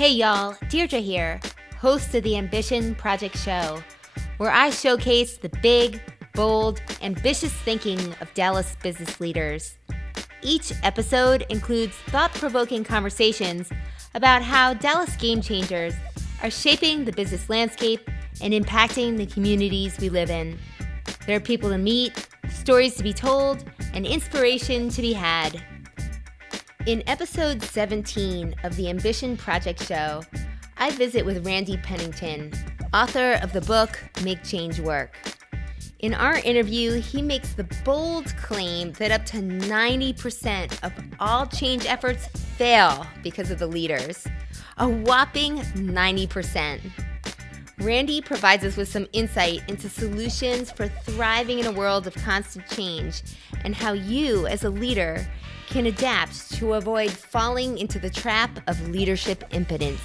Hey y'all, Deirdre here, host of the Ambition Project Show, where I showcase the big, bold, ambitious thinking of Dallas business leaders. Each episode includes thought-provoking conversations about how Dallas game changers are shaping the business landscape and impacting the communities we live in. There are people to meet, stories to be told, and inspiration to be had. In episode 17 of the Ambition Project Show, I visit with Randy Pennington, author of the book Make Change Work. In our interview, he makes the bold claim that up to 90% of all change efforts fail because of the leaders. A whopping 90%. Randy provides us with some insight into solutions for thriving in a world of constant change and how you, as a leader, can adapt to avoid falling into the trap of leadership impotence.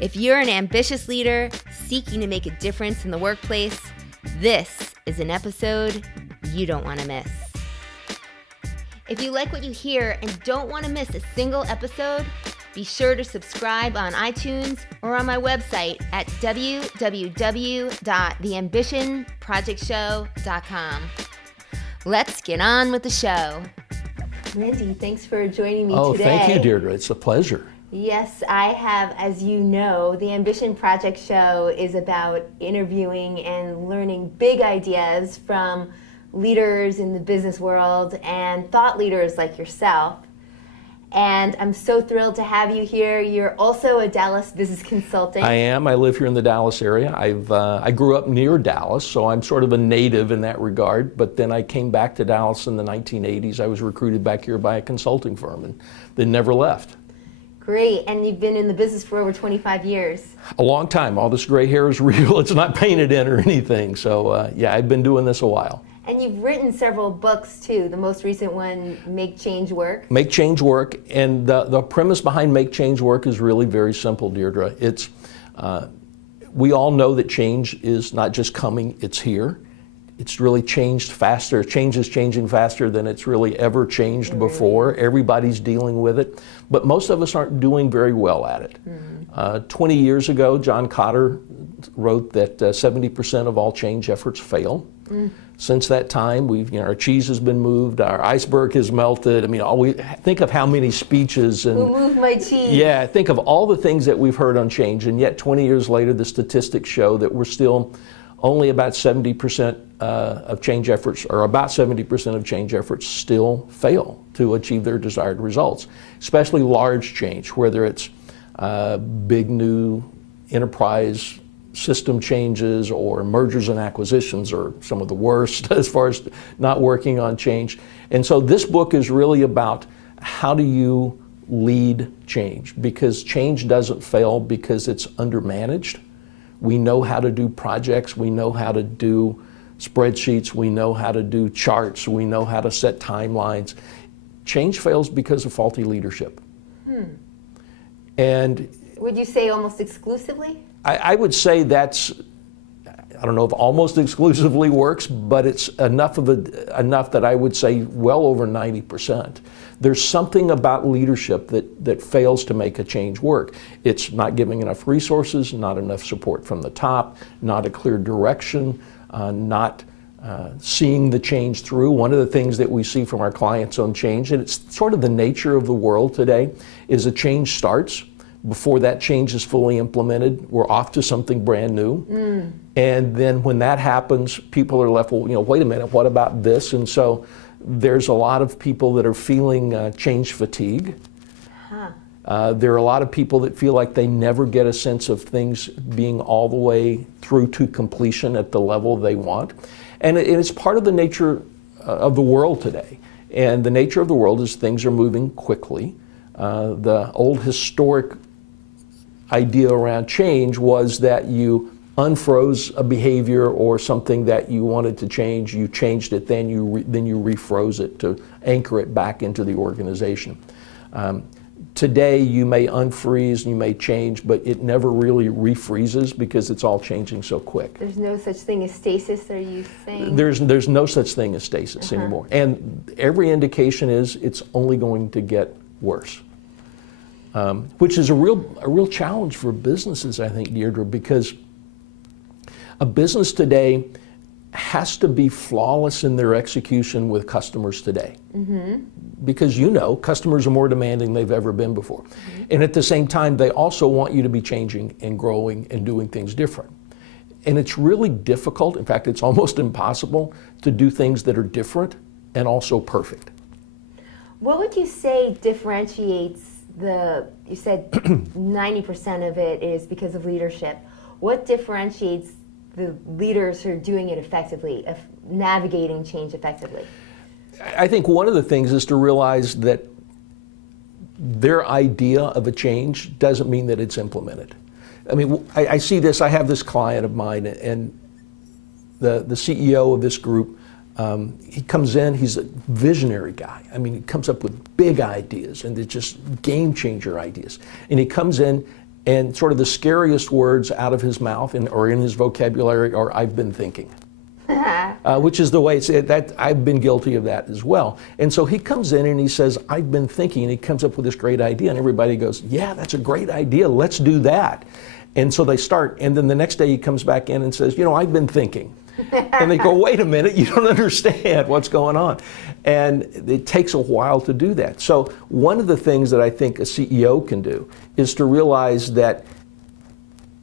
If you're an ambitious leader seeking to make a difference in the workplace, this is an episode you don't want to miss. If you like what you hear and don't want to miss a single episode, be sure to subscribe on iTunes or on my website at www.theambitionprojectshow.com. Let's get on with the show. Randy, thanks for joining me today. Oh, thank you, Deirdre. It's a pleasure. Yes, I have, as you know, the Ambition Project Show is about interviewing and learning big ideas from leaders in the business world and thought leaders like yourself. And I'm so thrilled to have you here. You're also a Dallas business consultant. I am. I live here in the Dallas area. I grew up near Dallas, so I'm sort of a native in that regard. But then I came back to Dallas in the 1980s. I was recruited back here by a consulting firm and then never left. Great. And you've been in the business for over 25 years. A long time. All this gray hair is real. It's not painted in or anything. So yeah, I've been doing this a while. And you've written several books too. The most recent one, Make Change Work. Make Change Work. And the premise behind Make Change Work is really very simple, Deirdre. It's we all know that change is not just coming, it's here. It's really changed faster. Change is changing faster than it's really ever changed before. Everybody's dealing with it. But most of us aren't doing very well at it. 20 years ago, John Cotter wrote that 70% of all change efforts fail. Since that time, our cheese has been moved, our iceberg has melted. I mean, think of how many speeches and Who moved my cheese? Yeah, think of all the things that we've heard on change, and yet 20 years later, the statistics show that we're still only about 70% of change efforts, or about 70% of change efforts still fail to achieve their desired results, especially large change, whether it's big new enterprise system changes or mergers and acquisitions are some of the worst as far as not working on change. And so this book is really about how do you lead change, because change doesn't fail because it's undermanaged. We know how to do projects, we know how to do spreadsheets, we know how to do charts, we know how to set timelines. Change fails because of faulty leadership. And would you say almost exclusively? I would say that's, I don't know if almost exclusively works, but it's enough that I would say well over 90%. There's something about leadership that fails to make a change work. It's not giving enough resources, not enough support from the top, not a clear direction, not seeing the change through. One of the things that we see from our clients on change, and it's sort of the nature of the world today, is a change starts. Before that change is fully implemented, we're off to something brand new. And then when that happens, people are left, well, wait a minute, what about this? And so there's a lot of people that are feeling change fatigue. There are a lot of people that feel like they never get a sense of things being all the way through to completion at the level they want. And it's part of the nature of the world today. And the nature of the world is things are moving quickly. The old historic idea around change was that you unfroze a behavior or something that you wanted to change, you changed it, then you refroze it to anchor it back into the organization. Today you may unfreeze, you may change, but it never really refreezes because it's all changing so quick. There's no such thing as stasis, are you saying? There's no such thing as stasis anymore. And every indication is it's only going to get worse. which is a real challenge for businesses, I think, Deirdre, because a business today has to be flawless in their execution with customers today. Because customers are more demanding than they've ever been before. And at the same time, they also want you to be changing and growing and doing things different. And it's really difficult, in fact, it's almost impossible to do things that are different and also perfect. What would you say differentiates you said 90% of it is because of leadership. What differentiates the leaders who are doing it effectively, of navigating change effectively? I think one of the things is to realize that their idea of a change doesn't mean that it's implemented. I mean, I see this, I have this client of mine, and the CEO of this group, he comes in, he's a visionary guy. I mean, he comes up with big ideas, and they're just game changer ideas. And he comes in, and sort of the scariest words out of his mouth or in his vocabulary are, "I've been thinking." Which is the way that I've been guilty of that as well. And so he comes in and he says, "I've been thinking," and he comes up with this great idea, and everybody goes, "Yeah, that's a great idea, let's do that." And so they start, and then the next day he comes back in and says, "I've been thinking." And they go, "Wait a minute, you don't understand what's going on." And it takes a while to do that. So one of the things that I think a CEO can do is to realize that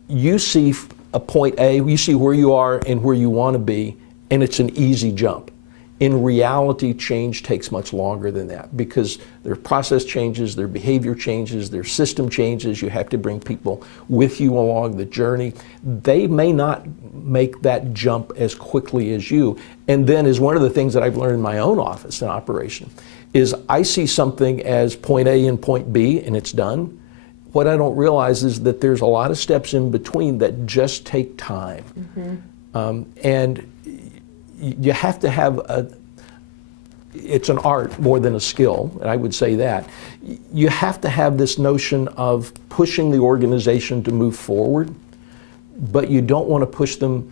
you see a point A, you see where you are and where you want to be, and it's an easy jump. In reality, change takes much longer than that, because their process changes, their behavior changes, their system changes. You have to bring people with you along the journey. They may not make that jump as quickly as you. And then, is one of the things that I've learned in my own office in operation, is I see something as point A and point B and it's done. What I don't realize is that there's a lot of steps in between that just take time. And you have to have it's an art more than a skill, and I would say that. You have to have this notion of pushing the organization to move forward, but you don't want to push them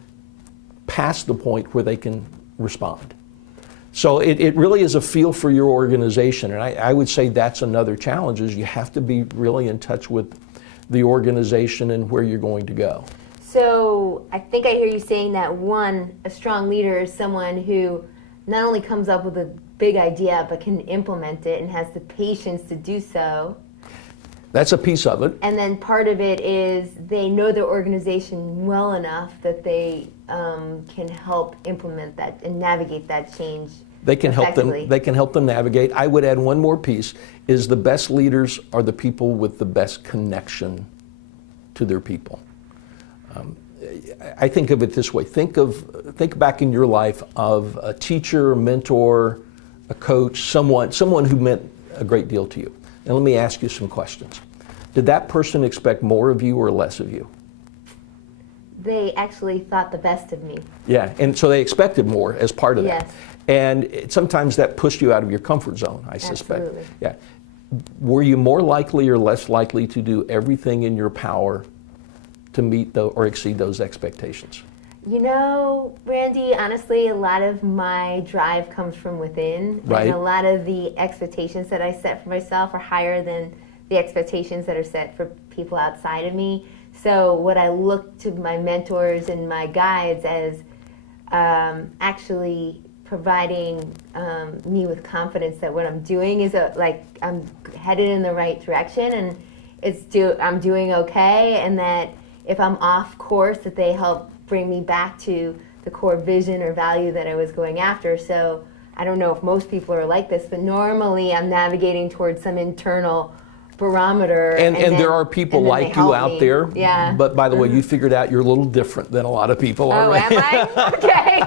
past the point where they can respond. So it really is a feel for your organization, and I would say that's another challenge, is you have to be really in touch with the organization and where you're going to go. So I think I hear you saying that, one, a strong leader is someone who not only comes up with a big idea, but can implement it and has the patience to do so. That's a piece of it. And then part of it is they know their organization well enough that they can help implement that and navigate that change. They can help them. They can help them navigate. I would add one more piece: is the best leaders are the people with the best connection to their people. I think of it this way: think back in your life of a teacher, a mentor, a coach, someone who meant a great deal to you. And let me ask you some questions. Did that person expect more of you or less of you? They actually thought the best of me. Yeah, and so they expected more as part of Yes. that. And sometimes that pushed you out of your comfort zone, I suspect. Absolutely. Yeah. Were you more likely or less likely to do everything in your power to meet or exceed those expectations? Randy, honestly, a lot of my drive comes from within. Right. And a lot of the expectations that I set for myself are higher than the expectations that are set for people outside of me. So what I look to my mentors and my guides as actually providing me with confidence that what I'm doing is I'm headed in the right direction, and I'm doing okay, and that if I'm off course, that they help bring me back to the core vision or value that I was going after. So I don't know if most people are like this, but normally I'm navigating towards some internal barometer. And there are people like you out there. Yeah. But by the way, you figured out you're a little different than a lot of people are. Oh, am I? Okay.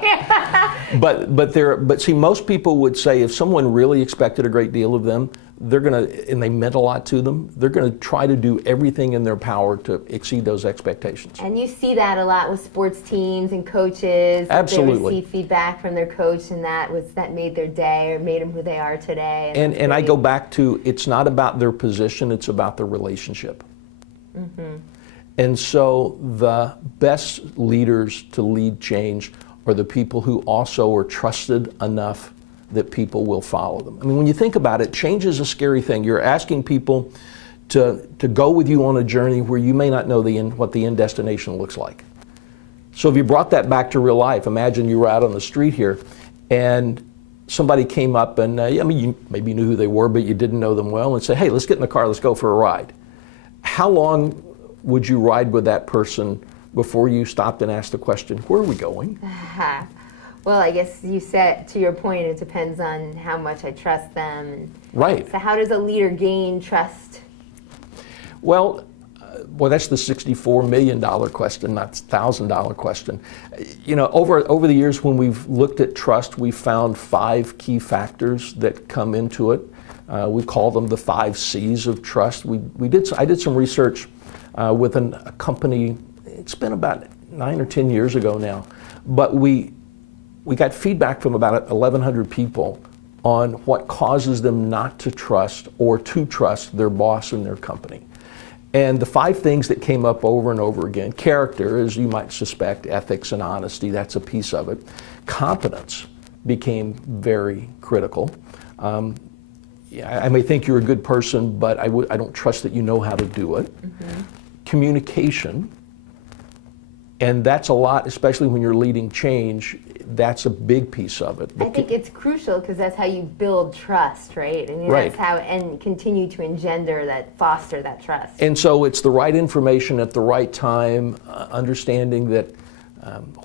But see, most people would say if someone really expected a great deal of them, and they meant a lot to them, they're gonna try to do everything in their power to exceed those expectations. And you see that a lot with sports teams and coaches. Absolutely. They receive feedback from their coach, and that made their day or made them who they are today. And I go back to, it's not about their position, it's about the relationship. Mm-hmm. And so the best leaders to lead change are the people who also are trusted enough that people will follow them. I mean, when you think about it, change is a scary thing. You're asking people to go with you on a journey where you may not know what the end destination looks like. So if you brought that back to real life, imagine you were out on the street here and somebody came up and, you maybe knew who they were, but you didn't know them well, and said, hey, let's get in the car, let's go for a ride. How long would you ride with that person before you stopped and asked the question, where are we going? Well, I guess you said, to your point, it depends on how much I trust them. Right. So how does a leader gain trust? Well, that's the $64 million question, not $1,000 question. Over the years when we've looked at trust, we've found 5 key factors that come into it. We call them the 5 C's of trust. I did some research with a company, it's been about 9 or 10 years ago now, but we got feedback from about 1,100 people on what causes them not to trust or to trust their boss and their company. And the 5 things that came up over and over again: character, as you might suspect, ethics and honesty, that's a piece of it. Competence became very critical. I may think you're a good person, but I don't trust that you know how to do it. Mm-hmm. Communication, and that's a lot, especially when you're leading change. That's a big piece of it. I think it's crucial because that's how you build trust, right? And right. That's and continue to foster that trust. And so it's the right information at the right time, understanding that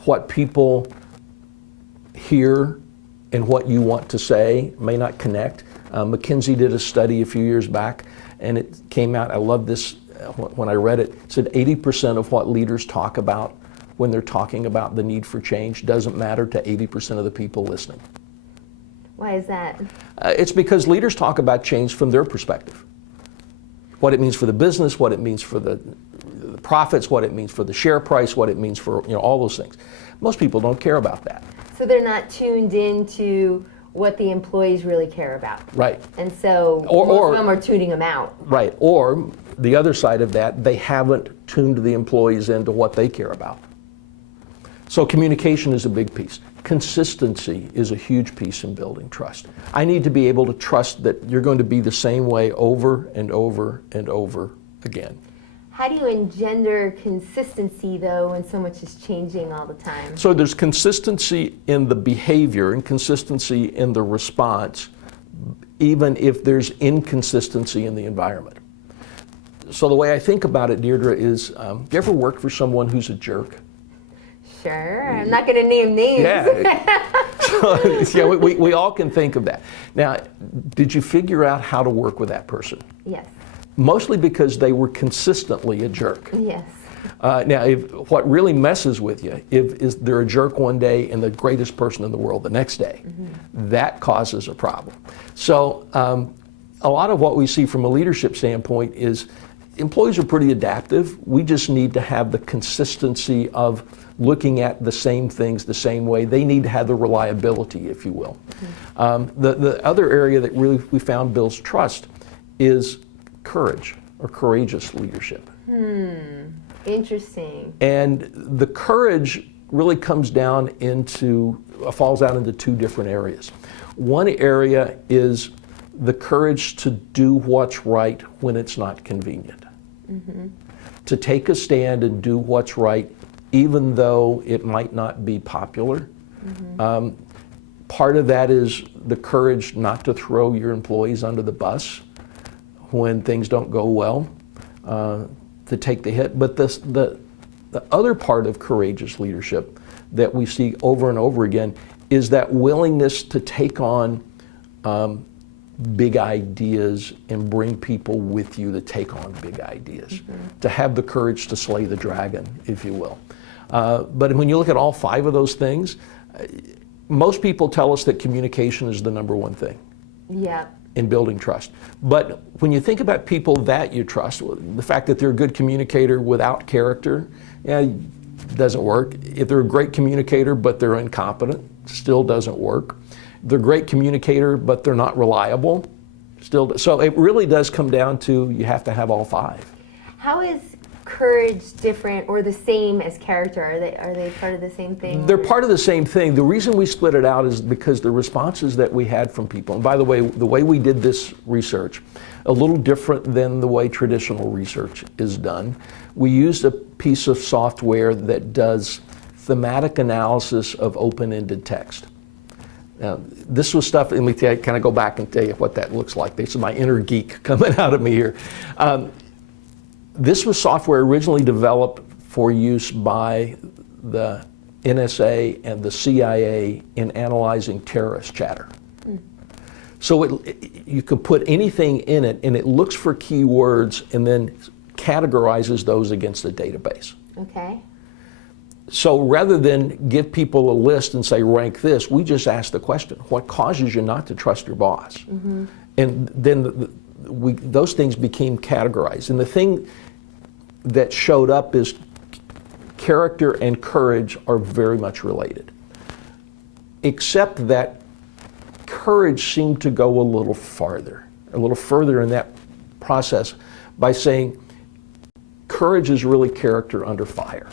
what people hear and what you want to say may not connect. McKinsey did a study a few years back, and it came out, I love this when I read it, it said 80% of what leaders talk about when they're talking about the need for change doesn't matter to 80% of the people listening. Why is that? It's because leaders talk about change from their perspective. What it means for the business, what it means for the profits, what it means for the share price, what it means for all those things. Most people don't care about that. So they're not tuned into what the employees really care about. Right. And so most of them are tuning them out. Right. Or the other side of that, they haven't tuned the employees into what they care about. So communication is a big piece. Consistency is a huge piece in building trust. I need to be able to trust that you're going to be the same way over and over and over again. How do you engender consistency, though, when so much is changing all the time? So there's consistency in the behavior and consistency in the response, even if there's inconsistency in the environment. So the way I think about it, Deirdre, is you ever work for someone who's a jerk? Sure. I'm not going to name names. Yeah. So, we all can think of that. Now, did you figure out how to work with that person? Yes. Mostly because they were consistently a jerk. Yes. Now, what really messes with you is they're a jerk one day and the greatest person in the world the next day. Mm-hmm. That causes a problem. So a lot of what we see from a leadership standpoint is employees are pretty adaptive. We just need to have the consistency of looking at the same things the same way. They need to have the reliability, if you will. Mm-hmm. The other area that really we found builds trust is courage or courageous leadership. Interesting. And the courage really falls out into 2 different areas. One area is the courage to do what's right when it's not convenient. Mm-hmm. To take a stand and do what's right even though it might not be popular. Mm-hmm. Part of that is the courage not to throw your employees under the bus when things don't go well, to take the hit. But the other part of courageous leadership that we see over and over again is that willingness to take on big ideas and bring people with you to take on big ideas, mm-hmm. to have the courage to slay the dragon, if you will. But when you look at all 5 of those things, most people tell us that communication is the number one thing. Yeah. In building trust. But when you think about people that you trust, the fact that they're a good communicator without character, doesn't work. If they're a great communicator but they're incompetent, still doesn't work. If they're a great communicator but they're not reliable, so it really does come down to you have to have all 5. How is courage different or the same as character? Are they part of the same thing? They're part of the same thing. The reason we split it out is because the responses that we had from people, and by the way we did this research, a little different than the way traditional research is done. We used a piece of software that does thematic analysis of open-ended text. Now, this was stuff, and we kind of go back and tell you what that looks like. This is my inner geek coming out of me here. This was software originally developed for use by the NSA and the CIA in analyzing terrorist chatter. So you can put anything in it, and it looks for keywords and then categorizes those against the database. Okay. So rather than give people a list and say rank this, we just ask the question, what causes you not to trust your boss? Mm-hmm. And then those things became categorized. And the thing that showed up is character and courage are very much related, except that courage seemed to go a little further in that process by saying courage is really character under fire.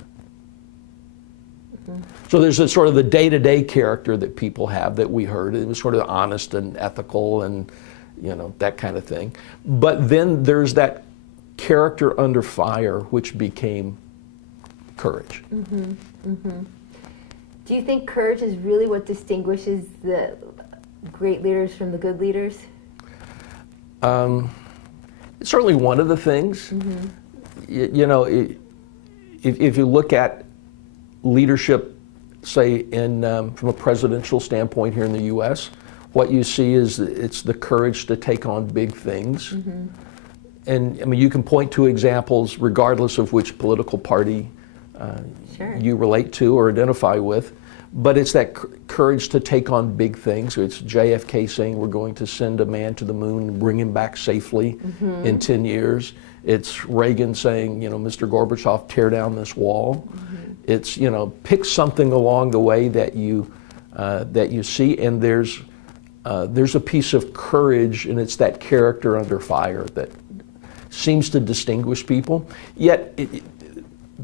Mm-hmm. So there's a sort of the day-to-day character that people have that we heard. It was sort of honest and ethical and that kind of thing. But then there's that character under fire, which became courage. Mm-hmm. Mm-hmm. Do you think courage is really what distinguishes the great leaders from the good leaders? It's certainly one of the things. Mm-hmm. If you look at leadership, say from a presidential standpoint here in the U.S., what you see is it's the courage to take on big things. Mm-hmm. And I mean, you can point to examples regardless of which political party sure. you relate to or identify with, but it's that courage to take on big things. It's JFK saying we're going to send a man to the moon and bring him back safely mm-hmm. in 10 years. It's Reagan saying, Mr. Gorbachev, tear down this wall. Mm-hmm. It's, pick something along the way that you see, and there's a piece of courage, and it's that character under fire that seems to distinguish people. Yet,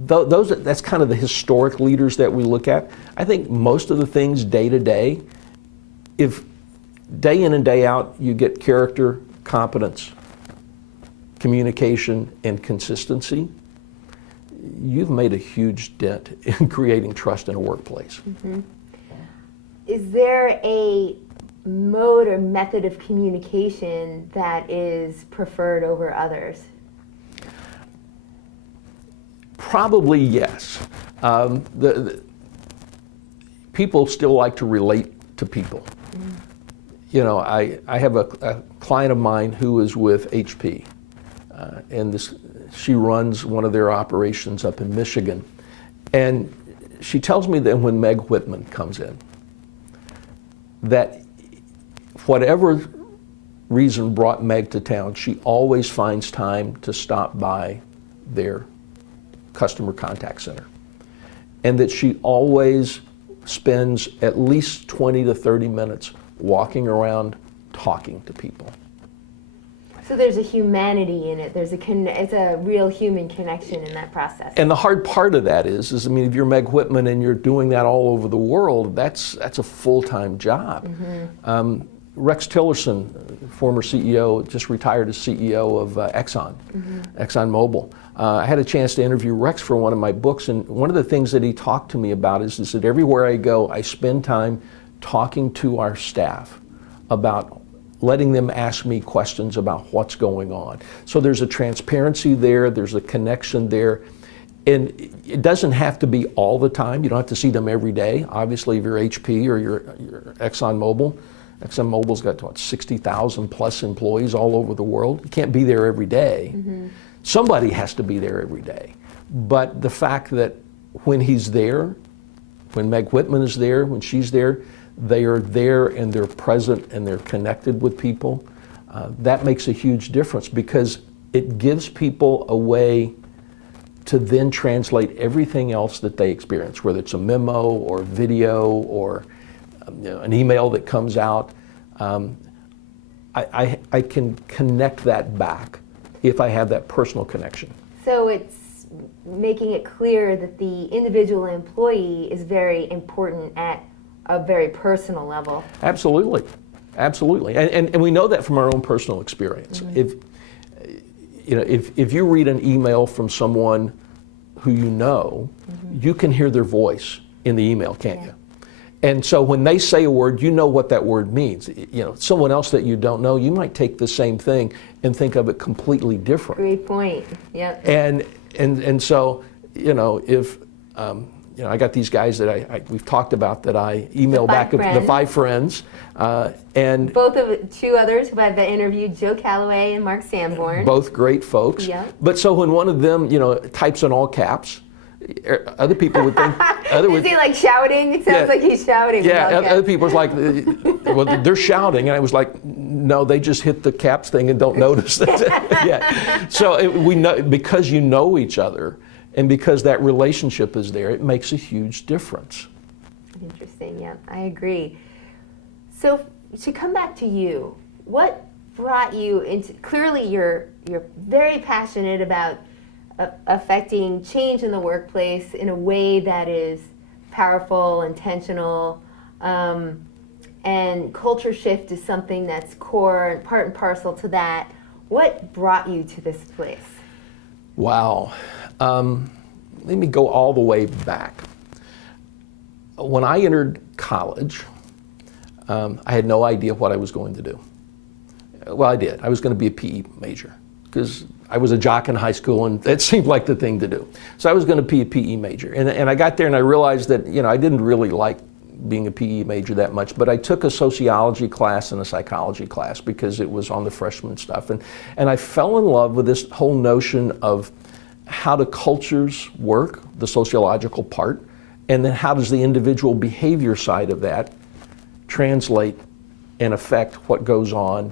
that's kind of the historic leaders that we look at. I think most of the things day to day, if day in and day out you get character, competence, communication, and consistency, you've made a huge dent in creating trust in a workplace. Mm-hmm. Is there a mode or method of communication that is preferred over others? Probably yes. People still like to relate to people. Mm. I have a client of mine who is with HP, and she runs one of their operations up in Michigan, and she tells me that when Meg Whitman comes in, that whatever reason brought Meg to town, she always finds time to stop by their customer contact center. And that she always spends at least 20 to 30 minutes walking around talking to people. So there's a humanity in it. It's a real human connection in that process. And the hard part of that is if you're Meg Whitman and you're doing that all over the world, that's a full-time job. Mm-hmm. Rex Tillerson, former CEO, just retired as CEO of ExxonMobil. I had a chance to interview Rex for one of my books, and one of the things that he talked to me about is that everywhere I go, I spend time talking to our staff about letting them ask me questions about what's going on. So there's a transparency there, there's a connection there, and it doesn't have to be all the time. You don't have to see them every day. Obviously, if you're HP or you're ExxonMobil's got 60,000 plus employees all over the world. You can't be there every day. Mm-hmm. Somebody has to be there every day. But the fact that when he's there, when Meg Whitman is there, when she's there, they are there and they're present and they're connected with people. That makes a huge difference because it gives people a way to then translate everything else that they experience, whether it's a memo or video or an email that comes out. I can connect that back if I have that personal connection. So it's making it clear that the individual employee is very important at a very personal level. Absolutely. Absolutely. And we know that from our own personal experience. Mm-hmm. If you read an email from someone who you know, you can hear their voice in the email, can't you? And so when they say a word, you know what that word means. Someone else that you don't know, you might take the same thing and think of it completely different. Great point. Yep. And so, if I got these guys that we've talked about that I email back the 5 friends, and both of 2 others who I've interviewed, Joe Calloway and Mark Sanborn. Both great folks. Yep. But so when one of them, types in all caps, other people would think. Is he like shouting? It sounds like he's shouting. Yeah, other people are like, well, they're shouting, and I was like, no, they just hit the caps thing and don't notice that. Yeah. So we know, because you know each other, and because that relationship is there, it makes a huge difference. Interesting. Yeah, I agree. So to come back to you, what brought you into? Clearly, you're very passionate about affecting change in the workplace in a way that is powerful, intentional, and culture shift is something that's core and part and parcel to that. What brought you to this place? Wow. Let me go all the way back. When I entered college, I had no idea what I was going to do. Well, I did. I was going to be a PE major because I was a jock in high school, and it seemed like the thing to do. So I was going to be a PE major. And I got there, and I realized that, I didn't really like being a PE major that much, but I took a sociology class and a psychology class because it was on the freshman stuff. And I fell in love with this whole notion of how do cultures work, the sociological part, and then how does the individual behavior side of that translate and affect what goes on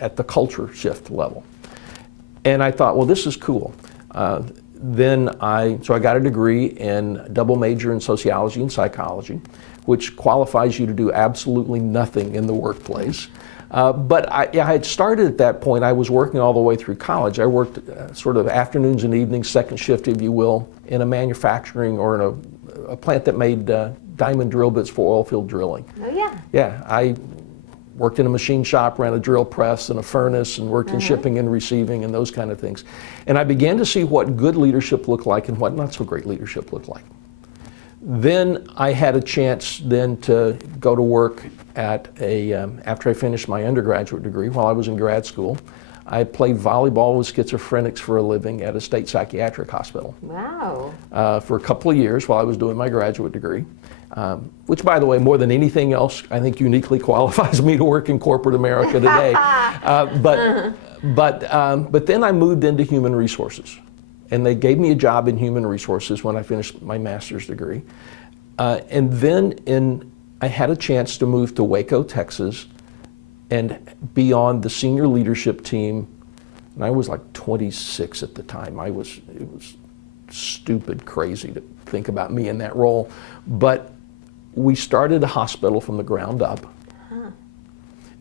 at the culture shift level. And I thought, well, this is cool. So I got a degree in double major in sociology and psychology, which qualifies you to do absolutely nothing in the workplace. But I had started at that point. I was working all the way through college. I worked sort of afternoons and evenings, second shift, if you will, in a manufacturing or in a plant that made diamond drill bits for oil field drilling. Oh, yeah. Yeah, I worked in a machine shop, ran a drill press and a furnace, and worked in shipping and receiving and those kind of things. And I began to see what good leadership looked like and what not so great leadership looked like. Then I had a chance then to go to work at after I finished my undergraduate degree, while I was in grad school, I played volleyball with schizophrenics for a living at a state psychiatric hospital. Wow. For a couple of years while I was doing my graduate degree, which, by the way, more than anything else, I think uniquely qualifies me to work in corporate America today. But then I moved into human resources. And they gave me a job in human resources when I finished my master's degree. And then I had a chance to move to Waco, Texas, and be on the senior leadership team. And I was like 26 at the time. It was stupid crazy to think about me in that role. But we started a hospital from the ground up.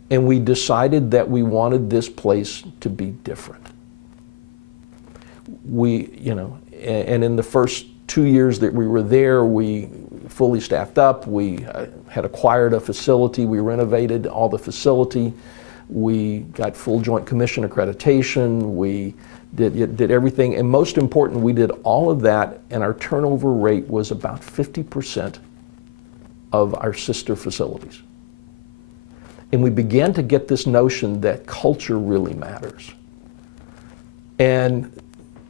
And we decided that we wanted this place to be different. And in the first 2 years that we were there, we fully staffed up. We had acquired a facility. We renovated all the facility. We got full Joint Commission accreditation. We did everything. And most important, we did all of that, and our turnover rate was about 50% of our sister facilities. And we began to get this notion that culture really matters. And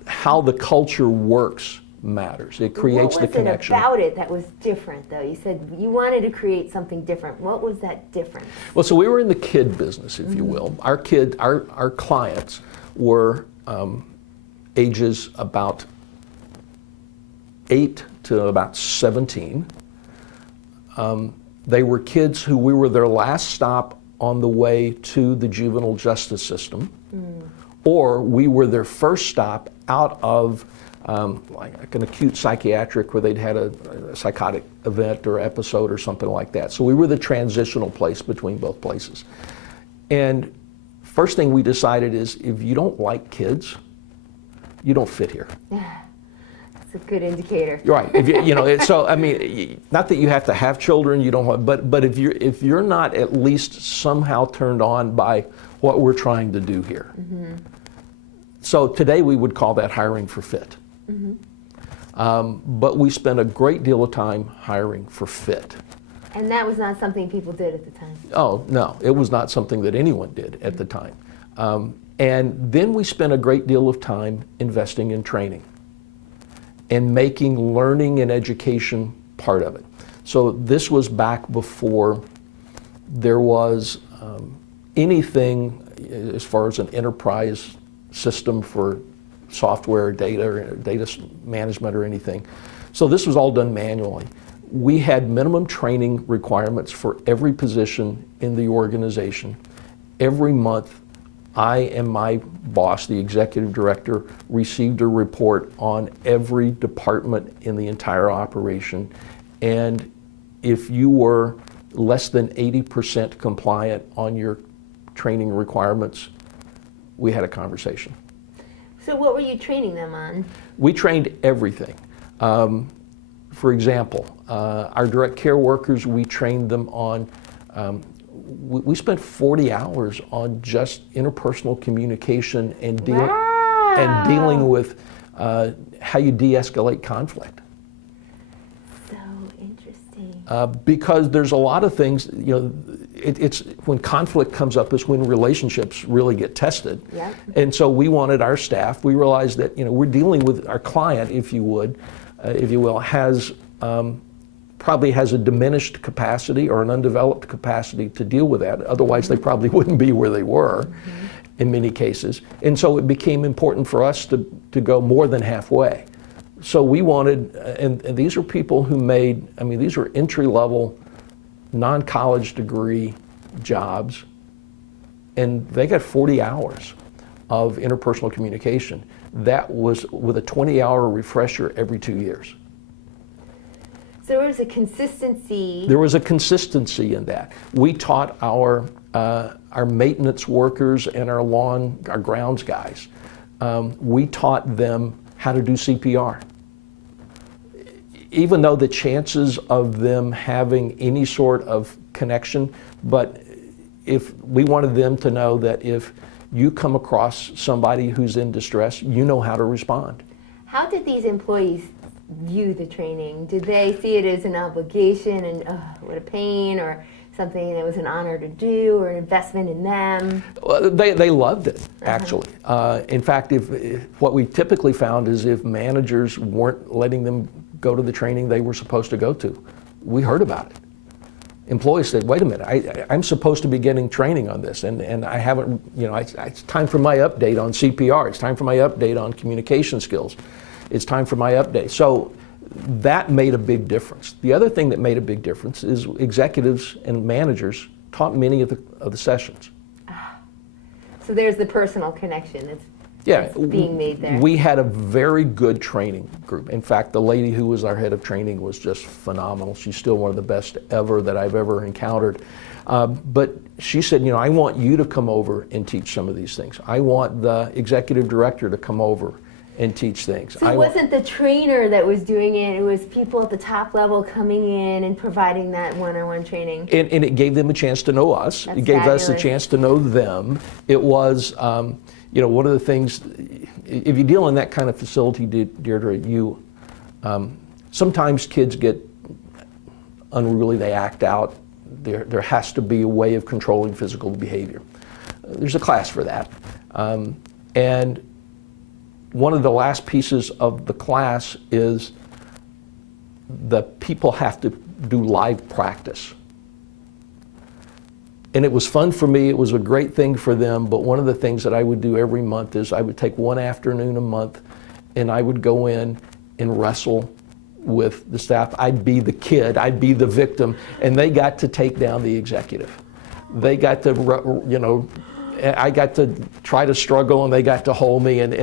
how the culture works matters. It creates the connection. What was it about it that was different, though? You said you wanted to create something different. What was that difference? Well, so we were in the kid business, if you will. Our clients were ages about 8 to about 17. They were kids who we were their last stop on the way to the juvenile justice system. Or we were their first stop out of like an acute psychiatric where they'd had a psychotic event or episode or something like that. So we were the transitional place between both places. And first thing we decided is if you don't like kids, you don't fit here. It's a good indicator. Right. If so I mean, not that you have to have children, you don't want, but if you're not at least somehow turned on by what we're trying to do here. Mm-hmm. So today we would call that hiring for fit. Mm-hmm. But we spent a great deal of time hiring for fit. And that was not something people did at the time? Oh, no. It was not something that anyone did at the time. And then we spent a great deal of time investing in training and making learning and education part of it. So this was back before there was anything as far as an enterprise system for software or data management or anything. So this was all done manually. We had minimum training requirements for every position in the organization. Every month, I and my boss, the executive director, received a report on every department in the entire operation. And if you were less than 80% compliant on your training requirements, we had a conversation. So what were you training them on? We trained everything. For example, our direct care workers, we trained them on we spent 40 hours on just interpersonal communication and dealing with how you de-escalate conflict. So interesting. Because there's a lot of things, it's when conflict comes up is when relationships really get tested. Yep. And so we wanted our staff, we realized that we're dealing with our client, if you will, probably has a diminished capacity or an undeveloped capacity to deal with that. Otherwise, they probably wouldn't be where they were in many cases. And so it became important for us to go more than halfway. So we wanted, and these are people who made, these are entry-level, non-college degree jobs, and they got 40 hours of interpersonal communication. That was with a 20-hour refresher every 2 years. So there was a consistency. There was a consistency in that. We taught our maintenance workers and our grounds guys. We taught them how to do CPR. Even though the chances of them having any sort of connection, but if we wanted them to know that if you come across somebody who's in distress, you know how to respond. How did these employees view the training? Did they see it as an obligation and what a pain, or something that was an honor to do, or an investment in them? Well, they loved it, actually. In fact, what we typically found is if managers weren't letting them go to the training they were supposed to go to, we heard about it. Employees said, wait a minute, I'm supposed to be getting training on this, and I haven't, it's time for my update on CPR, it's time for my update on communication skills. It's time for my update. So that made a big difference. The other thing that made a big difference is executives and managers taught many of the sessions. So there's the personal connection that's being made there. We had a very good training group. In fact, the lady who was our head of training was just phenomenal. She's still one of the best ever that I've ever encountered. But she said, I want you to come over and teach some of these things. I want the executive director to come over and teach things. So it wasn't the trainer that was doing it, it was people at the top level coming in and providing that one-on-one training. And it gave them a chance to know us. That's it gave fabulous. Us a chance to know them. It was, one of the things, if you deal in that kind of facility, Deirdre, sometimes kids get unruly, they act out. There has to be a way of controlling physical behavior. There's a class for that. And one of the last pieces of the class is the people have to do live practice. And it was fun for me, it was a great thing for them, but one of the things that I would do every month is I would take one afternoon a month and I would go in and wrestle with the staff. I'd be the kid, I'd be the victim, and they got to take down the executive. They got to, I got to try to struggle and they got to hold me, and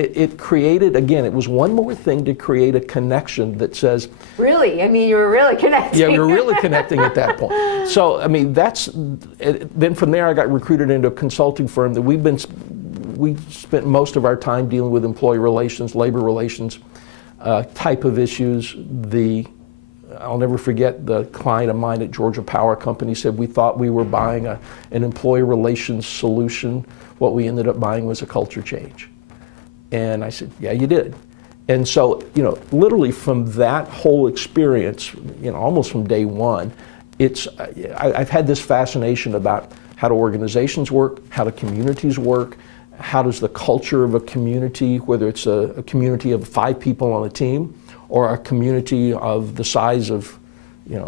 it created, again, it was one more thing to create a connection that says... Really? You were really connecting. Yeah, we were really connecting at that point. So, then from there I got recruited into a consulting firm that we spent most of our time dealing with employee relations, labor relations, type of issues. I'll never forget the client of mine at Georgia Power Company said, we thought we were buying an employee relations solution. What we ended up buying was a culture change. And I said, yeah, you did. And so, literally from that whole experience, almost from day one, I've had this fascination about how do organizations work, how do communities work, how does the culture of a community, whether it's a community of 5 people on a team or a community of the size of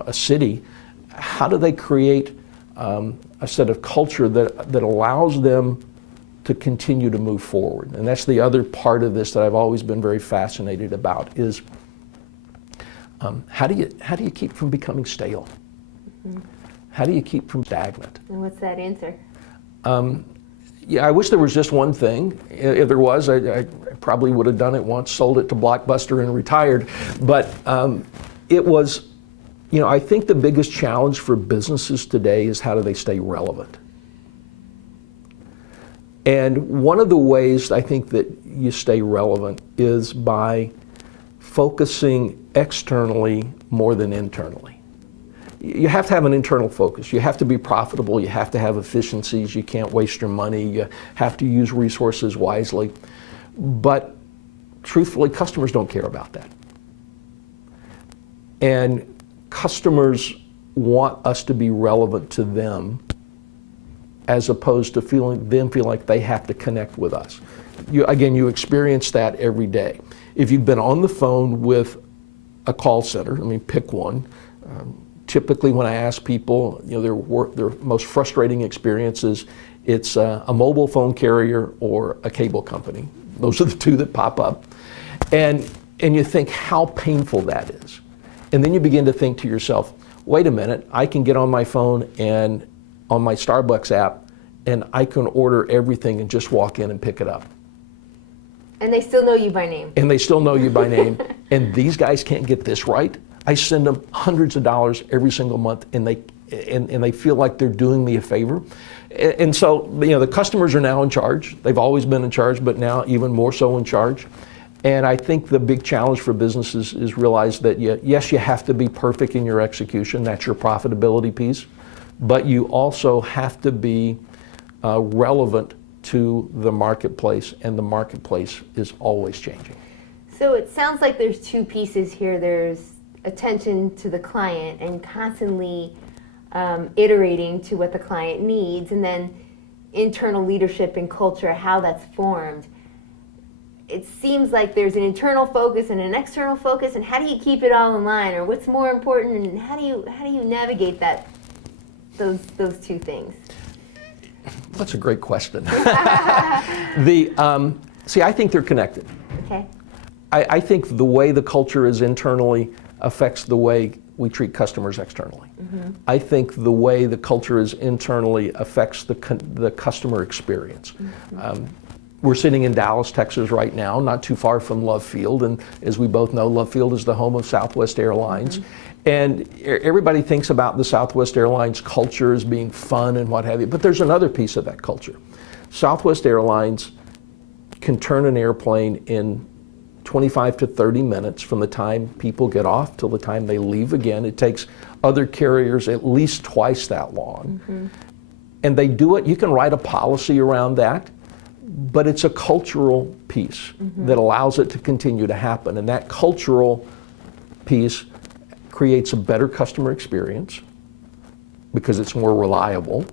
a city, how do they create a set of culture that allows them to continue to move forward? And that's the other part of this that I've always been very fascinated about is how do you keep from becoming stale? Mm-hmm. How do you keep from stagnant? And what's that answer? Yeah, I wish there was just one thing. If there was, I probably would have done it once, sold it to Blockbuster and retired. But it was, I think the biggest challenge for businesses today is how do they stay relevant? And one of the ways I think that you stay relevant is by focusing externally more than internally. You have to have an internal focus. You have to be profitable. You have to have efficiencies. You can't waste your money. You have to use resources wisely. But truthfully, customers don't care about that. And customers want us to be relevant to them as opposed to feel like they have to connect with us. You experience that every day. If you've been on the phone with a call center, pick one. Typically when I ask people, their most frustrating experiences, it's a mobile phone carrier or a cable company. Those are the two that pop up. And you think how painful that is. And then you begin to think to yourself, wait a minute, I can get on my phone and on my Starbucks app and I can order everything and just walk in and pick it up. And they still know you by name. And they still know you by name. And these guys can't get this right. I send them hundreds of dollars every single month, and they feel like they're doing me a favor. And so, the customers are now in charge. They've always been in charge, but now even more so in charge. And I think the big challenge for businesses is realize that yes, you have to be perfect in your execution. That's your profitability piece. But you also have to be relevant to the marketplace, and the marketplace is always changing. So it sounds like there's 2 pieces here. There's attention to the client and constantly iterating to what the client needs, and then internal leadership and culture, how that's formed. It seems like there's an internal focus and an external focus, and how do you keep it all in line, or what's more important, and how do you navigate those 2 things? That's a great question. See, I think they're connected. Okay. I think the way the culture is internally affects the way we treat customers externally. Mm-hmm. I think the way the culture is internally affects the customer experience. Mm-hmm. We're sitting in Dallas, Texas right now, not too far from Love Field, and as we both know, Love Field is the home of Southwest Airlines. Mm-hmm. And everybody thinks about the Southwest Airlines culture as being fun and what have you, but there's another piece of that culture. Southwest Airlines can turn an airplane in 25 to 30 minutes from the time people get off till the time they leave again. It takes other carriers at least twice that long. Mm-hmm. And they do it, you can write a policy around that, but it's a cultural piece that allows it to continue to happen. And that cultural piece creates a better customer experience because it's more reliable,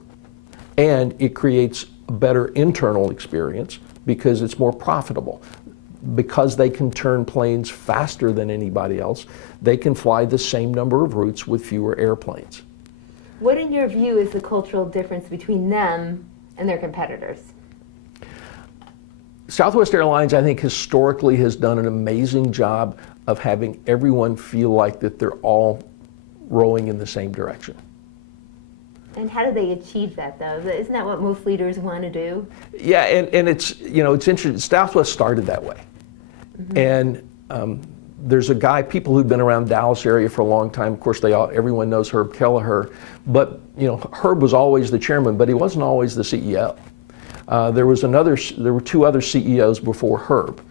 and it creates a better internal experience because it's more profitable. Because they can turn planes faster than anybody else, they can fly the same number of routes with fewer airplanes. What, in your view, is the cultural difference between them and their competitors? Southwest Airlines, I think, historically has done an amazing job of having everyone feel like that they're all rowing in the same direction. And how do they achieve that, though? Isn't that what most leaders want to do? Yeah, and it's interesting. Southwest started that way. Mm-hmm. And there's a guy, people who've been around the Dallas area for a long time, of course, everyone knows Herb Kelleher, but Herb was always the chairman, but he wasn't always the CEO. There were 2 other CEOs before Herb.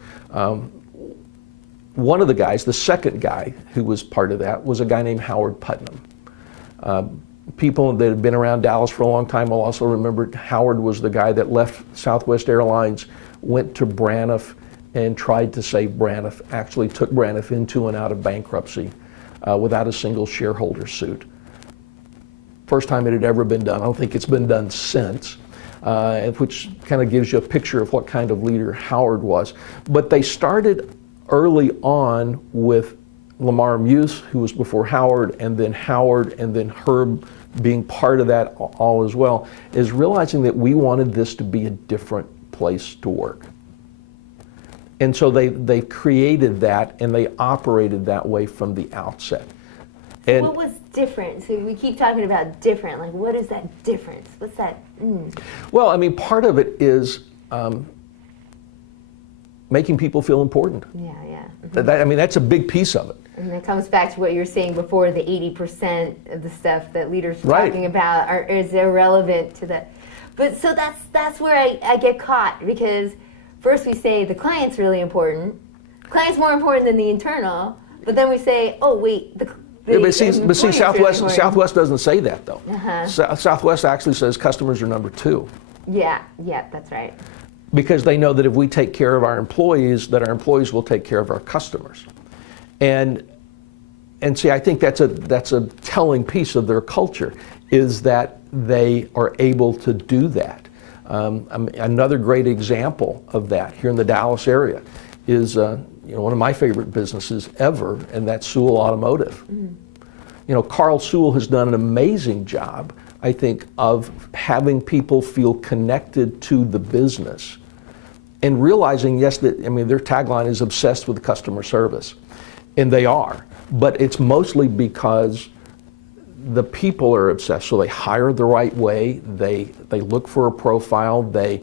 one of the guys, the second guy who was part of that, was a guy named Howard Putnam. People that have been around Dallas for a long time will also remember Howard was the guy that left Southwest Airlines, went to Braniff, and tried to save Braniff, actually took Braniff into and out of bankruptcy without a single shareholder suit. First time it had ever been done. I don't think it's been done since, which kind of gives you a picture of what kind of leader Howard was. But they started early on with Lamar Muse, who was before Howard, and then Herb being part of that all as well, is realizing that we wanted this to be a different place to work. And so they created that, and they operated that way from the outset. And what was different? So we keep talking about different. Like, what is that difference? What's that? Well, I mean, part of it is making people feel important. Yeah. I mean, that's a big piece of it. And that comes back to what you were saying before, the 80% of the stuff that leaders are talking about is irrelevant to the... But so that's where I get caught, because first we say the client's really important. Client's more important than the internal, but then we say, oh wait, but see, Southwest doesn't say that though. Southwest actually says customers are number two. Yeah, that's right. Because they know that if we take care of our employees, that our employees will take care of our customers. And see, I think that's a telling piece of their culture, is that they are able to do that. Another great example of that here in the Dallas area is one of my favorite businesses ever, and that's Sewell Automotive. Carl Sewell has done an amazing job, I think, of having people feel connected to the business and realizing, yes, that their tagline is obsessed with customer service. And they are, but it's mostly because the people are obsessed. So they hire the right way, they look for a profile, they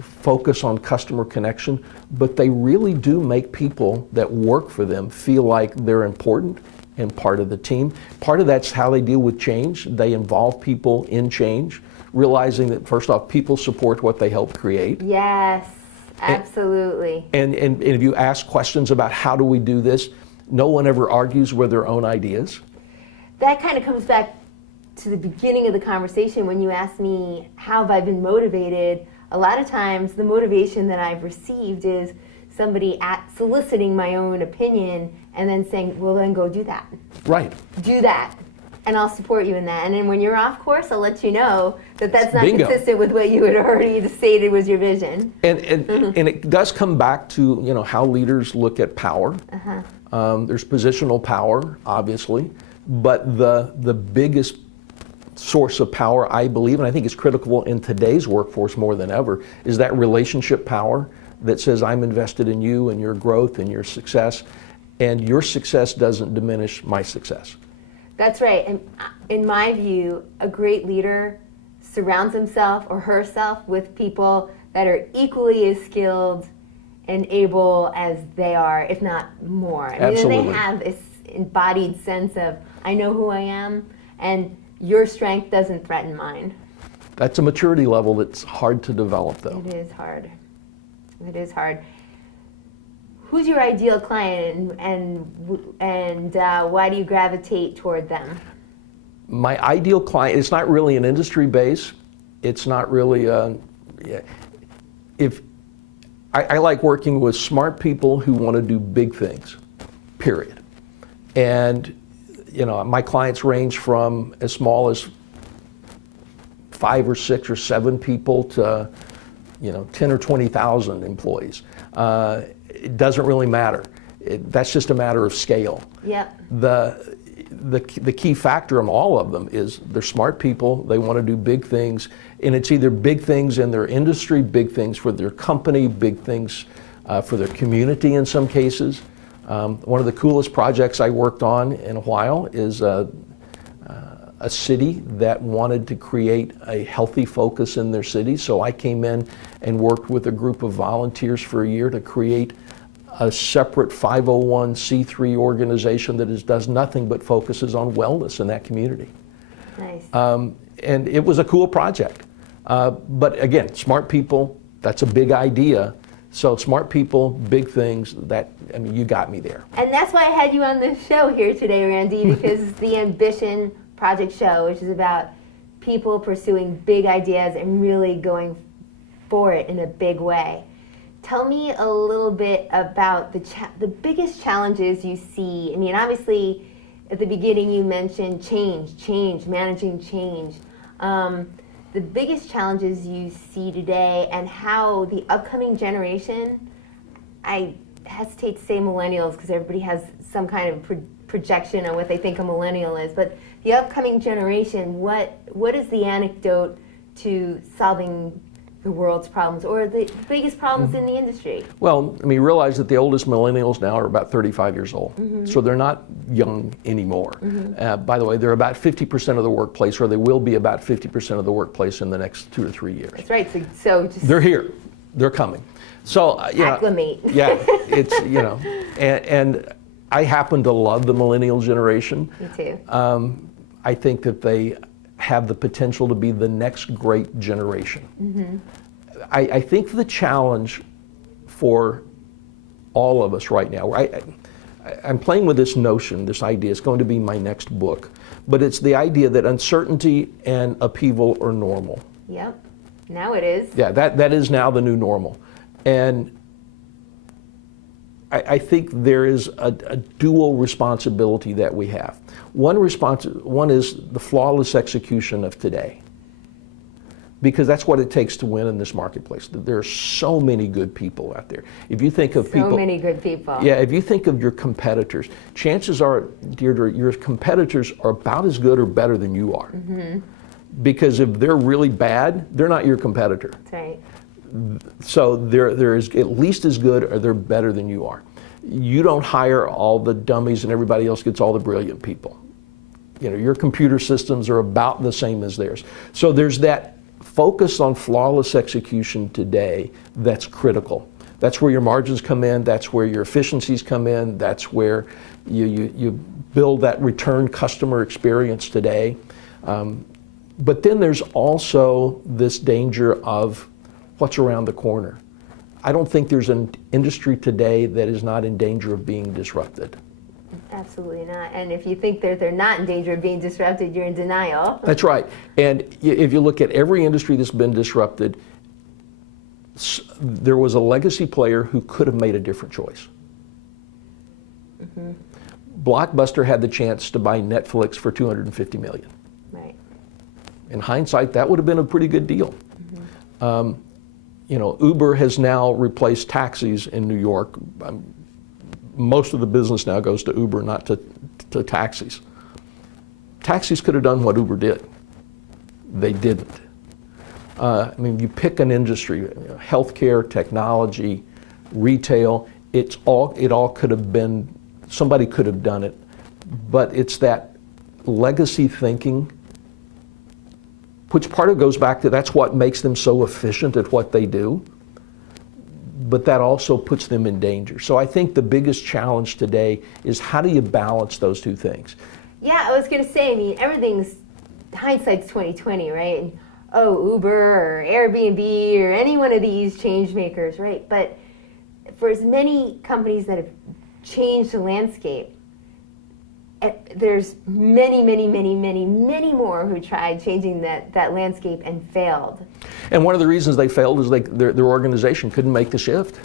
focus on customer connection, but they really do make people that work for them feel like they're important and part of the team. Part of that's how they deal with change. They involve people in change, realizing that first off, people support what they help create. Yes, absolutely. And if you ask questions about how do we do this, no one ever argues with their own ideas. That kind of comes back to the beginning of the conversation when you asked me how have I been motivated. A lot of times the motivation that I've received is somebody soliciting my own opinion and then saying, well, then go do that. Right. Do that, and I'll support you in that. And then when you're off course, I'll let you know that that's not Bingo. consistent with what you had already stated was your vision. And it does come back to how leaders look at power. There's positional power, obviously, but the biggest source of power, I believe, and I think it's critical in today's workforce more than ever, is that relationship power that says I'm invested in you and your growth and your success, and your success doesn't diminish my success. That's right. And in my view, a great leader surrounds himself or herself with people that are equally as skilled and able as they are, if not more. Absolutely. They have this embodied sense of, I know who I am, and your strength doesn't threaten mine. That's a maturity level that's hard to develop, though. It is hard. It is hard. Who's your ideal client, and why do you gravitate toward them? My ideal client, it's not really an industry base. It's not really I like working with smart people who want to do big things, period. And my clients range from as small as 5 or 6 or 7 people to 10 or 20,000 employees. It doesn't really matter. That's just a matter of scale. Yep. The key factor in all of them is they're smart people, they want to do big things, and it's either big things in their industry, big things for their company, big things for their community in some cases. One of the coolest projects I worked on in a while is a city that wanted to create a healthy focus in their city. So I came in and worked with a group of volunteers for a year to create a separate 501c3 organization that does nothing but focuses on wellness in that community. Nice. And it was a cool project. But again, smart people, that's a big idea. So smart people, big things, you got me there. And that's why I had you on the show here today, Randy, because it's the Ambition Project Show, which is about people pursuing big ideas and really going for it in a big way. Tell me a little bit about the biggest challenges you see. I mean, obviously, at the beginning you mentioned change, managing change. The biggest challenges you see today and how the upcoming generation, I hesitate to say millennials because everybody has some kind of projection on what they think a millennial is, but the upcoming generation, what is the antidote to solving the world's problems or the biggest problems in the industry? Well, realize that the oldest millennials now are about 35 years old. So they're not young anymore. By the way, they're about 50% of the workplace, or they will be about 50% of the workplace in the next 2 to 3 years. That's right. So just they're here. They're coming. So, acclimate. Yeah, it's, and I happen to love the millennial generation. Me too. I think that they have the potential to be the next great generation. I think the challenge for all of us right now, I'm playing with this notion, this idea, it's going to be my next book, but it's the idea that uncertainty and upheaval are normal. Yep, now it is. Yeah, that is now the new normal. And I think there is a dual responsibility that we have. One is the flawless execution of today, because that's what it takes to win in this marketplace. There are so many good people out there. If you think of people, so many good people. Yeah, if you think of your competitors, chances are, Deirdre, your competitors are about as good or better than you are. Because if they're really bad, they're not your competitor. That's right. So they're at least as good or they're better than you are. You don't hire all the dummies and everybody else gets all the brilliant people. Your computer systems are about the same as theirs. So there's that focus on flawless execution today that's critical. That's where your margins come in, that's where your efficiencies come in, that's where you build that return customer experience today. But then there's also this danger of what's around the corner. I don't think there's an industry today that is not in danger of being disrupted. Absolutely not. And if you think that they're not in danger of being disrupted, you're in denial. That's right. And if you look at every industry that's been disrupted, there was a legacy player who could have made a different choice. Blockbuster had the chance to buy Netflix for $250 million. Right. In hindsight, that would have been a pretty good deal. Uber has now replaced taxis in New York. Most of the business now goes to Uber, not to taxis. Taxis could have done what Uber did. They didn't. You pick an industry, healthcare, technology, retail, it all could have been, somebody could have done it, but it's that legacy thinking, which part of it goes back to that's what makes them so efficient at what they do, but that also puts them in danger. So I think the biggest challenge today is how do you balance those two things? Yeah, I was going to say, everything's, hindsight's 20/20, right? And, Uber or Airbnb or any one of these change makers, right? But for as many companies that have changed the landscape, there's many more who tried changing that landscape and failed. And one of the reasons they failed is their organization couldn't make the shift.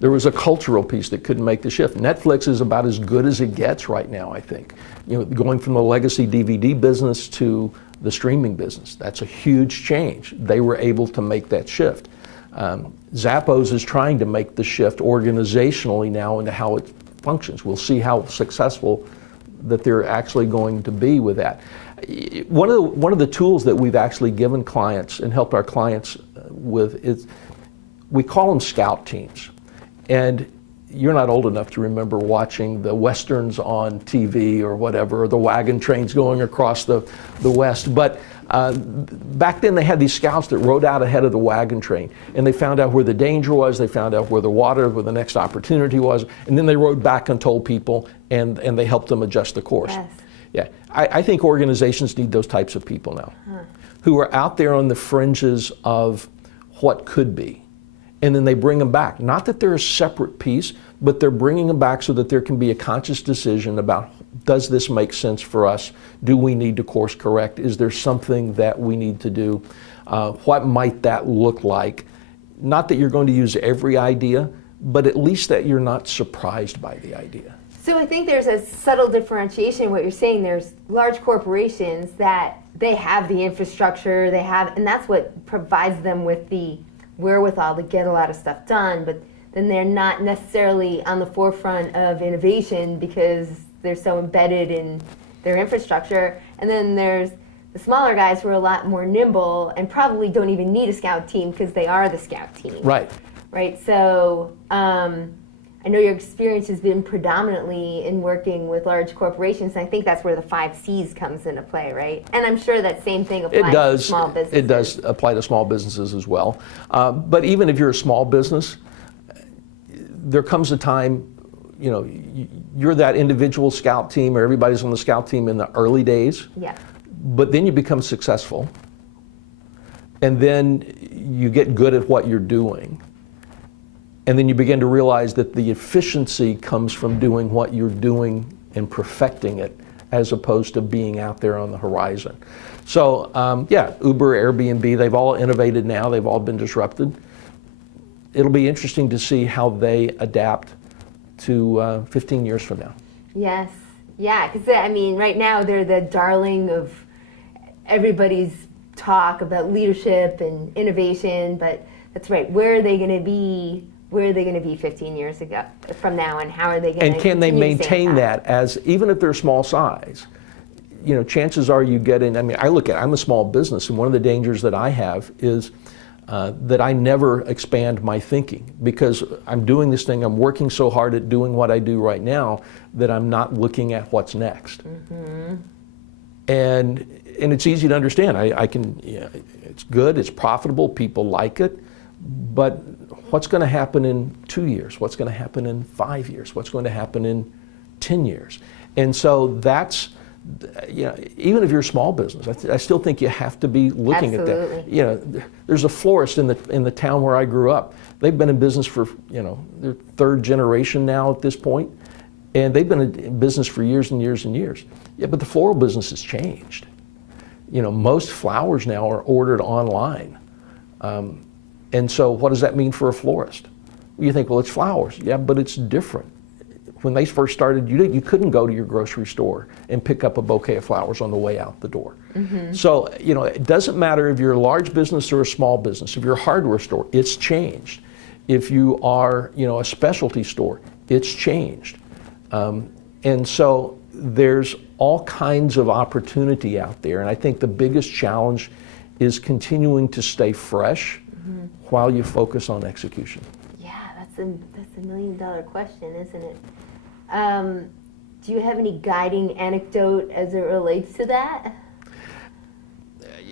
There was a cultural piece that couldn't make the shift. Netflix is about as good as it gets right now, I think. Going from the legacy DVD business to the streaming business, that's a huge change. They were able to make that shift. Zappos is trying to make the shift organizationally now into how it functions. We'll see how successful that they're actually going to be with that. One of the tools that we've actually given clients and helped our clients with is, we call them scout teams. And you're not old enough to remember watching the Westerns on TV or whatever, or the wagon trains going across the West. But back then they had these scouts that rode out ahead of the wagon train, and they found out where the danger was, they found out where the next opportunity was, and then they rode back and told people, and they helped them adjust the course. Yes. Yeah, I think organizations need those types of people now, who are out there on the fringes of what could be. and then they bring them back. Not that they're a separate piece, but they're bringing them back so that there can be a conscious decision about, does this make sense for us? Do we need to course correct? Is there something that we need to do? What might that look like? Not that you're going to use every idea, but at least that you're not surprised by the idea. So I think there's a subtle differentiation in what you're saying. There's large corporations that they have the infrastructure, and that's what provides them with the wherewithal to get a lot of stuff done, but then they're not necessarily on the forefront of innovation because they're so embedded in their infrastructure. And then there's the smaller guys who are a lot more nimble and probably don't even need a scout team because they are the scout team. Right. Right. So I know your experience has been predominantly in working with large corporations, and I think that's where the 5 C's comes into play, right? And I'm sure that same thing applies to small businesses. It does apply to small businesses as well. But even if you're a small business, there comes a time, you're that individual scout team, or everybody's on the scout team in the early days. Yeah. But then you become successful, and then you get good at what you're doing. And then you begin to realize that the efficiency comes from doing what you're doing and perfecting it, as opposed to being out there on the horizon. So Uber, Airbnb, they've all innovated now, they've all been disrupted. It'll be interesting to see how they adapt to 15 years from now. Yes, yeah, because right now they're the darling of everybody's talk about leadership and innovation, but that's right, where are they going to be 15 years from now, and how are they going to? And can they maintain that as, even if they're small size? Chances are you get in. I'm a small business, and one of the dangers that I have is that I never expand my thinking, because I'm doing this thing, I'm working so hard at doing what I do right now that I'm not looking at what's next. Mm-hmm. And it's easy to understand. It's good, it's profitable, people like it, but what's going to happen in 2 years? What's going to happen in 5 years? What's going to happen in 10 years? And so that's, even if you're a small business, I still think you have to be looking Absolutely. at that. There's a florist in the town where I grew up. They've been in business for, their 3rd generation now at this point, and they've been in business for years and years and years. Yeah, but the floral business has changed. Most flowers now are ordered online. And so what does that mean for a florist? You think, well, it's flowers. Yeah, but it's different. When they first started, you couldn't go to your grocery store and pick up a bouquet of flowers on the way out the door. Mm-hmm. So, it doesn't matter if you're a large business or a small business. If you're a hardware store, it's changed. If you are, a specialty store, it's changed. And so there's all kinds of opportunity out there. And I think the biggest challenge is continuing to stay fresh while you focus on execution. Yeah, that's a $1 million question, isn't it? Do you have any guiding anecdote as it relates to that?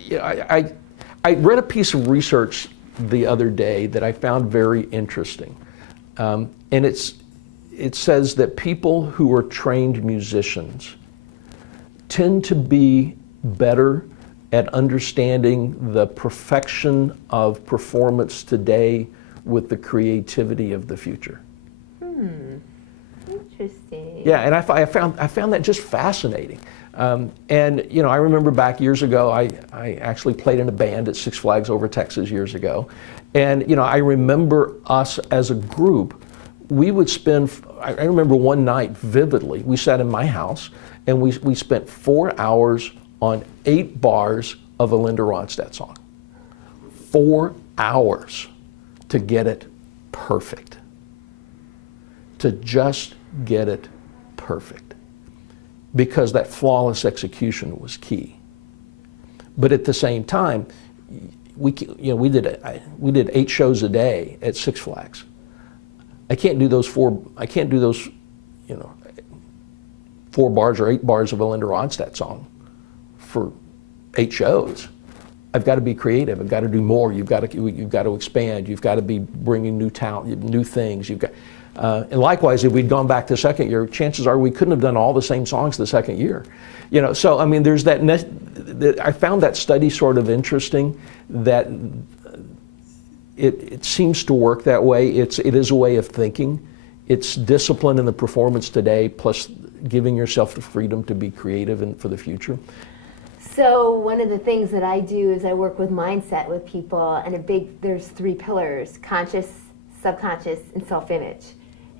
Yeah, I read a piece of research the other day that I found very interesting. And it says that people who are trained musicians tend to be better at understanding the perfection of performance today with the creativity of the future. Interesting. Yeah, and I found that just fascinating. And I remember back years ago, I actually played in a band at Six Flags Over Texas years ago, and I remember us as a group, we would spend. I remember one night vividly. We sat in my house and we spent 4 hours on 8 bars of a Linda Ronstadt song. 4 hours to get it perfect. To just get it perfect. Because that flawless execution was key. But at the same time, we did 8 shows a day at Six Flags. I can't do those 4 bars or 8 bars of a Linda Ronstadt song for 8 shows. I've got to be creative. I've got to do more. You've got to expand. You've got to be bringing new talent, new things. And likewise, if we'd gone back the second year, chances are we couldn't have done all the same songs the second year. So there's that. I found that study sort of interesting. That it seems to work that way. It is a way of thinking. It's discipline in the performance today, plus giving yourself the freedom to be creative and for the future. So one of the things that I do is I work with mindset with people, and there's 3 pillars: conscious, subconscious, and self-image.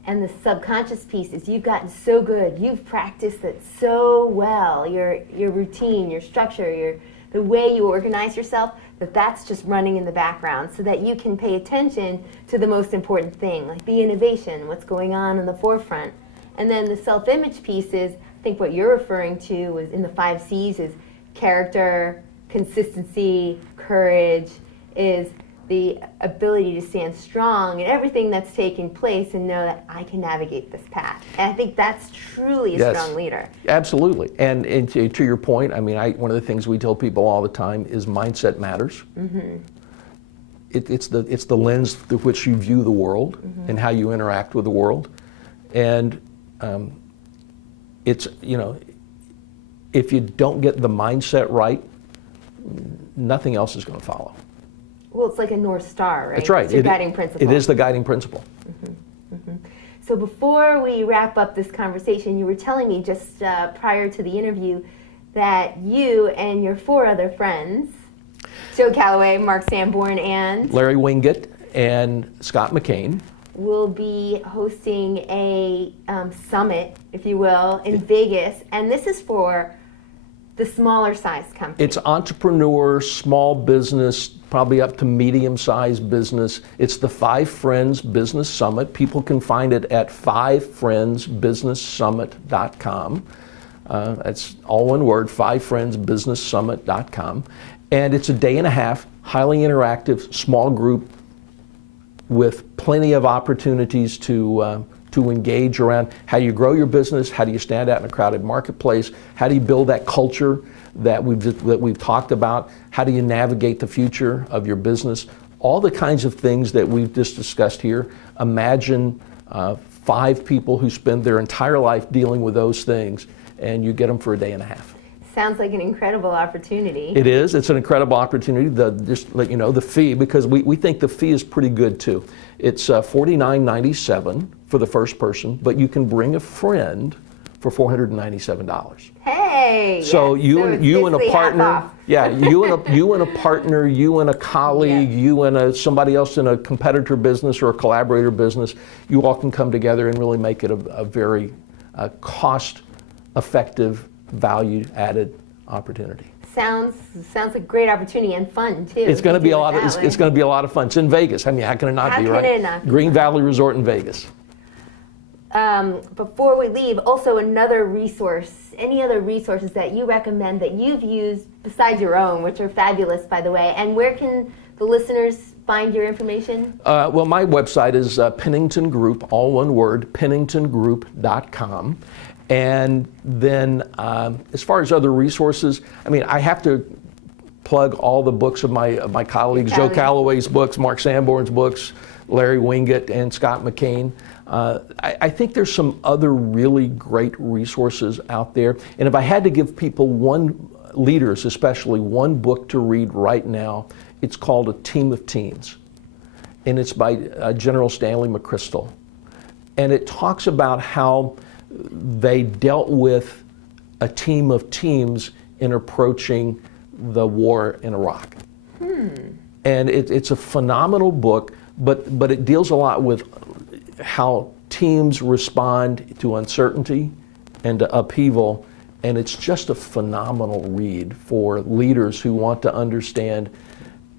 And the subconscious piece is you've gotten so good, you've practiced it so well, your routine, your structure, the way you organize yourself, that's just running in the background so that you can pay attention to the most important thing, like the innovation, what's going on in the forefront. And then the self-image piece is, I think what you're referring to is in the 5 C's is character, consistency, courage, is the ability to stand strong in everything that's taking place and know that I can navigate this path. And I think that's truly a strong leader. Absolutely. And to your point, I mean, one of the things we tell people all the time is mindset matters. Mm-hmm. It's the lens through which you view the world and how you interact with the world. And it's, if you don't get the mindset right, nothing else is going to follow. Well, it's like a North Star, right? That's right. It's your guiding principle. It is the guiding principle. Mm-hmm. Mm-hmm. So before we wrap up this conversation, you were telling me just prior to the interview that you and your 4 other friends, Joe Calloway, Mark Sanborn, and Larry Winget and Scott McCain, will be hosting a summit, if you will, in Vegas. And this is for the smaller size company. It's entrepreneur, small business, probably up to medium-sized business. It's the 5 Friends Business Summit. People can find it at 5friendsbusinesssummit.com. That's all one word, 5friendsbusinesssummit.com. And it's a day and a half, highly interactive, small group with plenty of opportunities to engage around how you grow your business, how do you stand out in a crowded marketplace, how do you build that culture that we've talked about, how do you navigate the future of your business, all the kinds of things that we've just discussed here. Imagine 5 people who spend their entire life dealing with those things, and you get them for a day and a half. Sounds like an incredible opportunity. It is. It's an incredible opportunity. Just let you know the fee, because we think the fee is pretty good too. It's $49.97 for the first person, but you can bring a friend for $497. Hey! So yes. you and a partner, you and a partner, you and a colleague, you and somebody else in a competitor business or a collaborator business, you all can come together and really make it a very cost-effective, value-added opportunity. Sounds like a great opportunity and fun too. It's going to be a lot of it's going to be a lot of fun. It's in Vegas. I mean, how can it not be, right? How can it not be? Green Valley Resort in Vegas. Before we leave, also another resource. Any other resources that you recommend that you've used besides your own, which are fabulous, by the way? And where can the listeners find your information? Well, my website is Pennington Group, all one word, penningtongroup.com. And then as far as other resources, I mean, I have to plug all the books of my colleagues, Joe Calloway's books, Mark Sanborn's books, Larry Winget, and Scott McCain. I think there's some other really great resources out there. And if I had to give people leaders especially, one book to read right now, it's called A Team of Teams. And it's by General Stanley McChrystal. And it talks about how they dealt with a team of teams in approaching the war in Iraq. And it's a phenomenal book, but it deals a lot with how teams respond to uncertainty and to upheaval, and it's just a phenomenal read for leaders who want to understand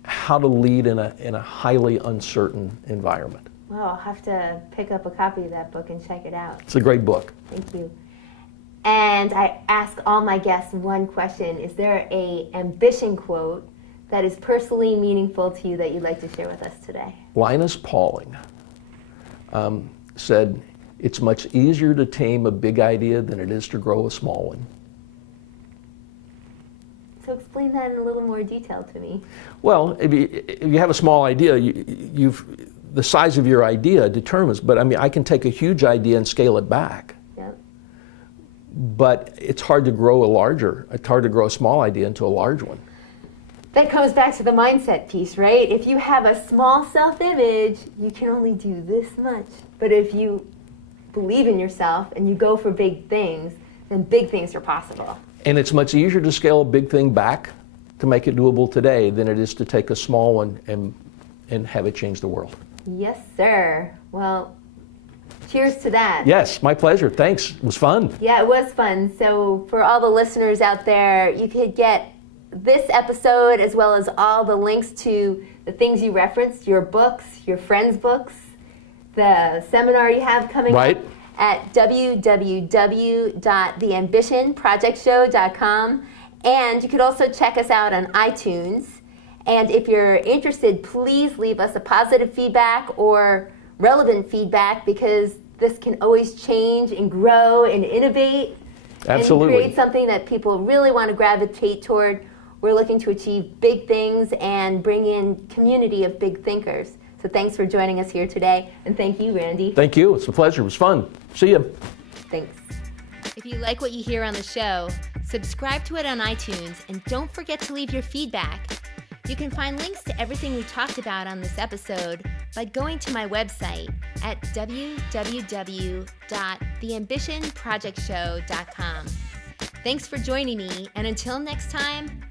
how to lead in a highly uncertain environment. Well, I'll have to pick up a copy of that book and check it out. It's a great book. Thank you. And I ask all my guests one question. Is there an ambition quote that is personally meaningful to you that you'd like to share with us today? Linus Pauling said, "It's much easier to tame a big idea than it is to grow a small one." So explain that in a little more detail to me. Well, if you have a small idea, the size of your idea determines, but I mean, I can take a huge idea and scale it back. Yep. But it's hard to grow a small idea into a large one. That comes back to the mindset piece, right? If you have a small self-image, you can only do this much. But if you believe in yourself and you go for big things, then big things are possible. And it's much easier to scale a big thing back to make it doable today than it is to take a small one and have it change the world. Yes, sir. Well, cheers to that. Yes, my pleasure. Thanks. It was fun. Yeah, it was fun. So for all the listeners out there, you could get this episode as well as all the links to the things you referenced, your books, your friends' books, the seminar you have coming up at www.theambitionprojectshow.com. And you could also check us out on iTunes. And if you're interested, please leave us a positive feedback or relevant feedback, because this can always change and grow and innovate. Absolutely. And create something that people really want to gravitate toward. We're looking to achieve big things and bring in community of big thinkers. So thanks for joining us here today. And thank you, Randy. Thank you. It's a pleasure. It was fun. See you. Thanks. If you like what you hear on the show, subscribe to it on iTunes and don't forget to leave your feedback. You can find links to everything we talked about on this episode by going to my website at www.theambitionprojectshow.com. Thanks for joining me, and until next time,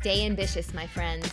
stay ambitious, my friends.